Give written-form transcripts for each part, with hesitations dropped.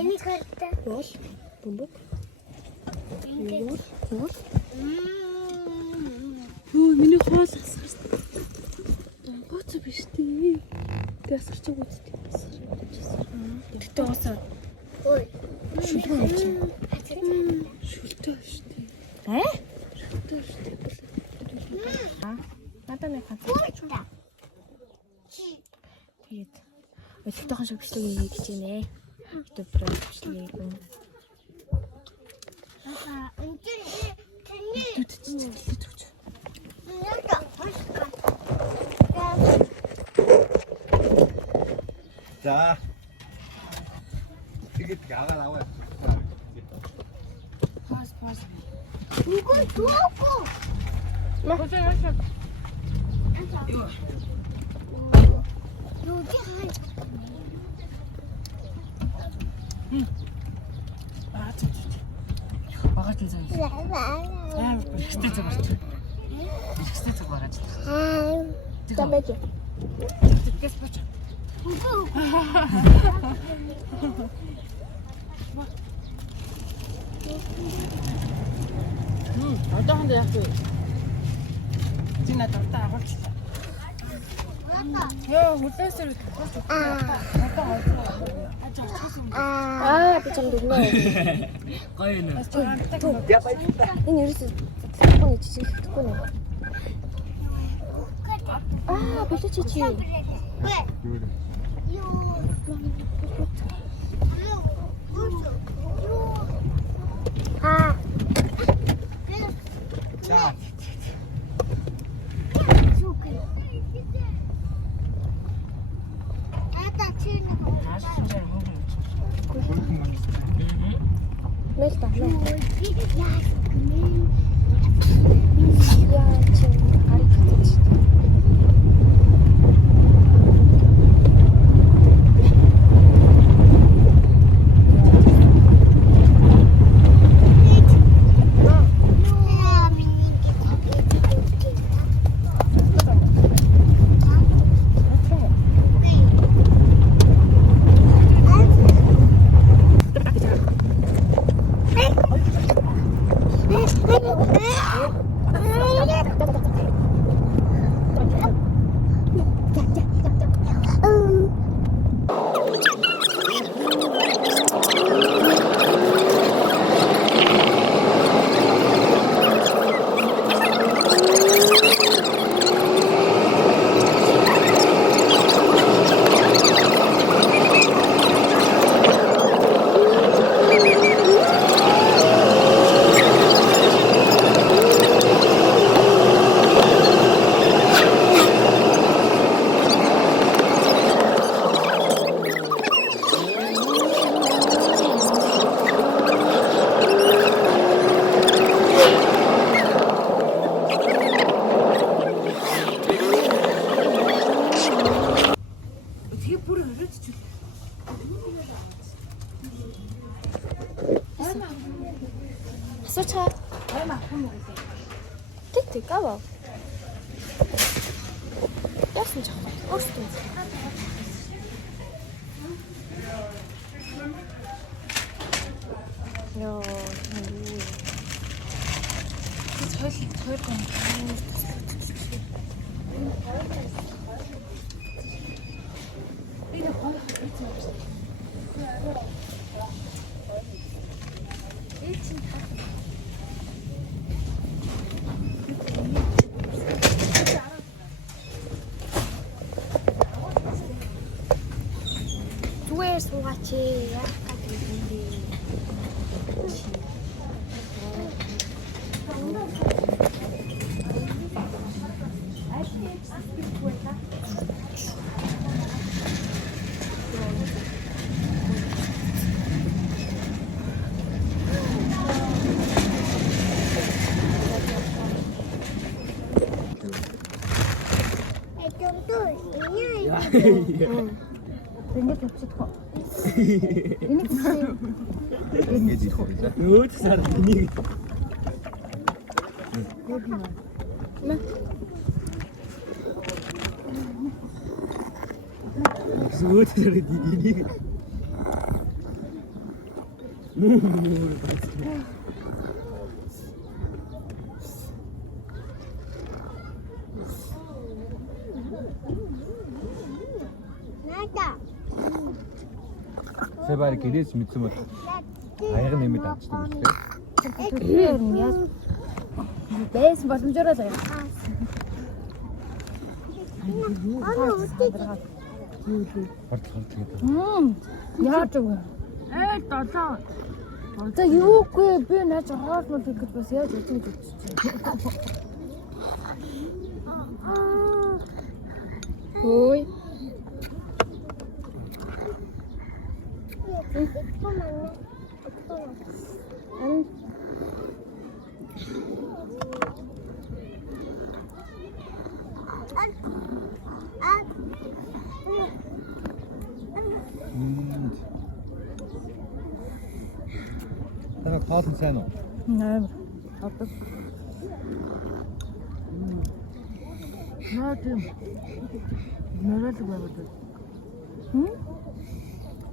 Ini karta. Бол бөмбөг. Бол. Хөө миний хоол асгарч. Гоц биш тий. Тэ асгарч үсттэй. Тэгтээ уусаа. Ой. Шүлгөө юм чи. Шүлтөө штэ. Шүлтөө штэ. Надад нэг ганц. Тэгээд өдөртойхон шиг бичлэг хийх гэж байна. YouTube-ээр бичлэг хийх. 자, 이게 가가 나와요. Пас. Игүй дуугүй. Машин. Юу гэх хай. Багаж л заа. Аа, ихтэй цаг гарч. Ихтэй цаг гарч. Тамбай. Тэс бач. Одоохон яах вэ? Зина тавтаа агуулчлаа. Яа, хүлээсээр Би ч юм дүгнэ. гоё нэ. Энэ ерөөсөө телефоны жижиг хэвтэхгүй нэ. Болооч чи. 자, Мэлта. Асуучаа. Тэг гава. Яасан ч аа. Остон. Яа. Хоёр гон. Зүгээр суугаач яах гэдэг юм бэ? Энийг авчихгүй. Энийг 이게 지금 өөд сар энийг Сөөдөрөд инийг. Сабар гэрээс мэдсэн бол аяг нэмэд авчихсан юм тийм. Яа. Бэс боломжоор л яа. Яаж вэ? Долоо. За юугүй би наач хоол мод гэж бас яаж үзэж үзчихсэн. Ой. Танай хоол сайн уу? Амар. Одоо. Наа тийм. Нэрэл байгаад.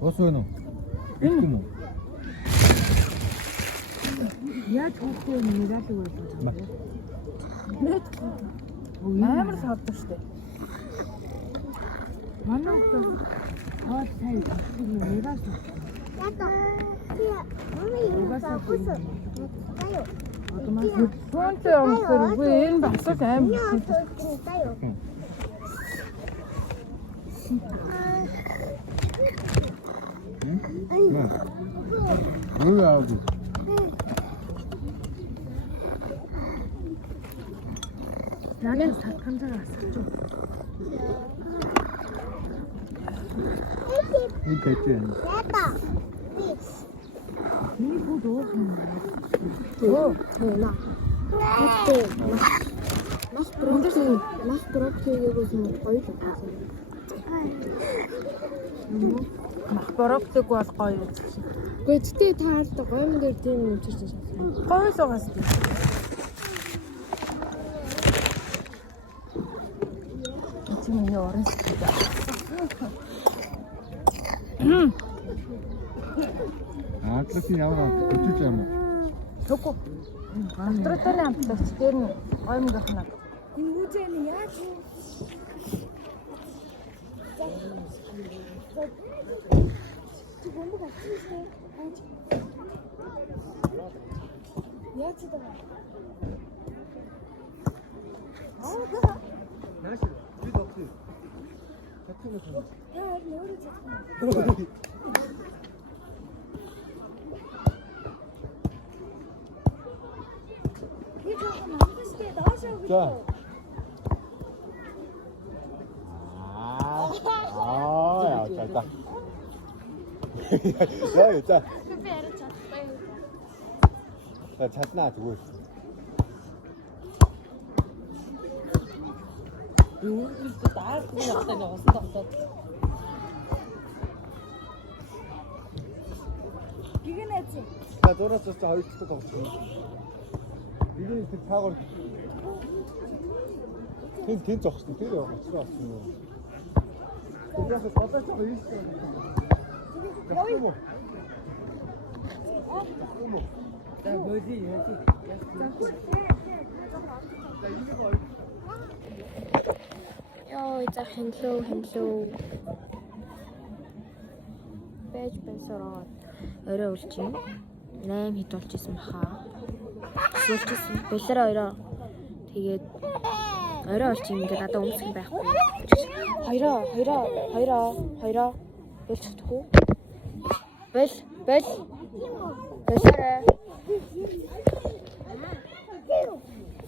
Ус уу? Итгэм үү? Яаж хөөхөө нэрэл байгаад. Нэт. Амар савдаг штэ. Манай хөөхөө хоол сайн нэрэл. Фонтой амтэр үгүй энэ басаг амар. Юу яа вэ? Яагаад сатхан зэрэг асууж байна? Энэ тэтэй. Миний бүгд уусан. Наа. Маш брокколигээс нь гоё л байсан. Мах борогтойг бол гоё. Гэхдээ таард гойм дээр тийм юм чирч шатсан. Гоё л угаас. Тийм юм орон. Атласын ямар хөтөж юм уу? Төкөө. Авторитарны амтлагч дээр нь гойм гахна. Энэ үжээ нь яаж вэ? Чи бомбог авчихсан юм. Яаж вэ? Нааш би докторь. Татсан. Яа, нөөрэ чадсан. За. Яа, за. Яа, за. Би яриа чадахгүй. За чаднаа зүгээр. Юу ч даар хүн явахтаа нэг усан тоглоод. Гигэнэц. За дураас ч хоёр дахь тоглосон. Бидний тэр цаагаар тэн зогсон тэр очроо авсан юм. Тэрээс бодож байгаа юм шиг. Яваа. За бөди яа. Йоо, за хэнлөө. Бэж бэнсороо. Орой үлчин. 8 хэд болж исэн баха. Сүлжсэн. Болороо орой. Тэгээд орой олчих юм ингээд надад өмсөх байхгүй. Хоёроо. Бэлч чадахгүй. Бэл. Болороо.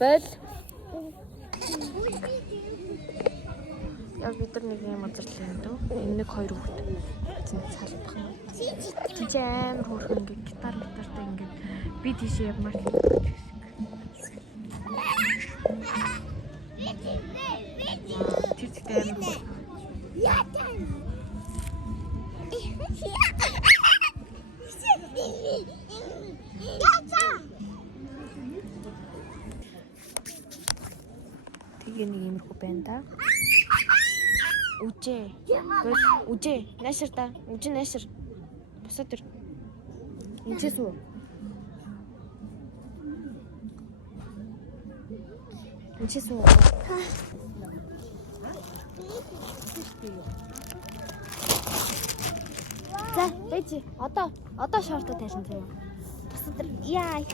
Бэл. Яг бид нар нэг юм азарлаа юм дөө. Энэ нэг хоёр хүүхэд. Эцэг салбах юм. Тийч амар хөөрхөн ингээд гитартай ингээд би тийшээ явмаар л байна. Тэр зэгтэй амар. нэг иймэрхүү байна да. Үжээ. Гол үжээ. Найшир да. Үжээ найшир. Босоод ир. Инчээс үү? Инчээс үү? За, бэжи. Одоо шортоо тайлан заяа. Босоод ир. Яа.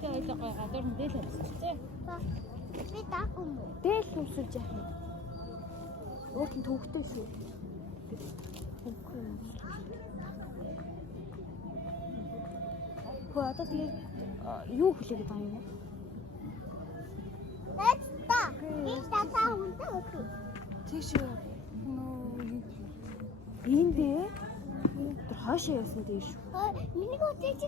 Тэгээ гадуур нь дээл авчихжээ. Би даагүй юм уу? Дээл өмсөж яах юм? Өөрт нь төвхтэй шүү. Хөө одоо тэгээ юу хүлээгээд байгаа юм бэ? Та. Би таа хүнтэй өтөө. Тийш үү. Энд дээ. Тэр хаашаа яасан дээ шүү. Миний өтөөч.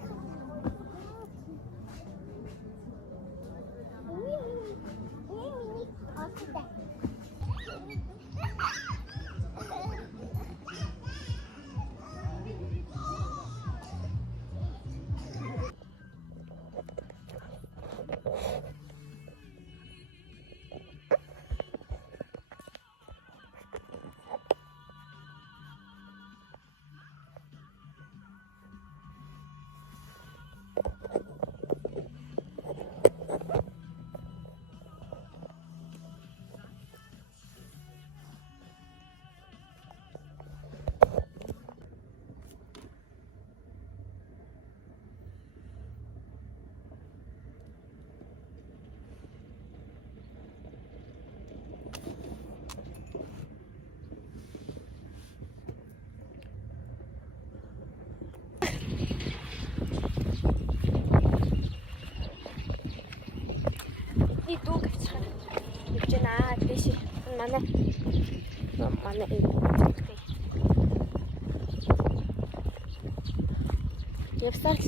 Дүүг авчихсан. Өвчнө аа тийш. Манай явсаар л.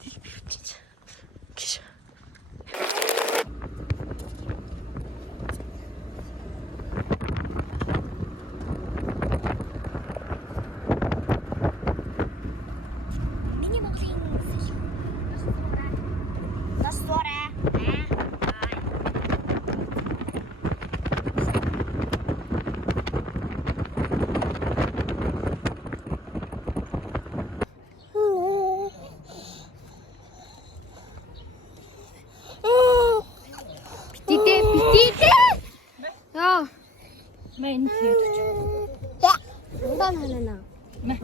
Дэлб өвчиж. Гиш. Миний Монголын Дасвара. Битээ. Яа. Мэн хийвч. Удаан ханана. Мэ.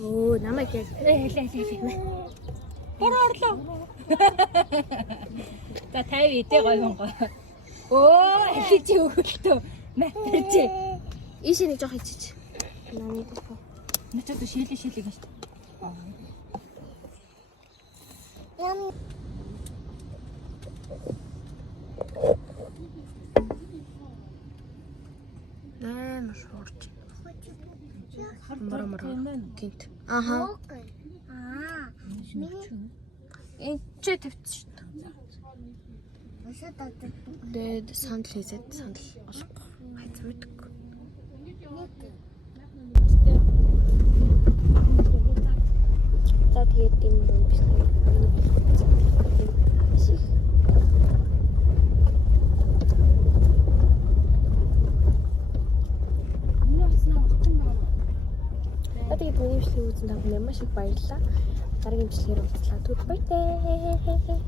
Оо, намайг яг Хэлээ. Бүр орлоо. За 50 идэ гоё гоо. Оо, хэлж өгөлтөө. Матэрч. ийшээ нэг жоох хийчих. Намайг гоо. Начаад шилээ гэж. Амар шуурч. Мар. Гинт. Аха. Энд ч тавьчих шүү дээ. Тэгээд сандал хийгээд сандал олох хайц үйдэг. За тэгээд юм уу биш. Тэгээд миний бичлэгийг үзэн та бүхэн маш их баярлалаа. Дараагийн бичлэгээр уулзлаа. Түр баяртай.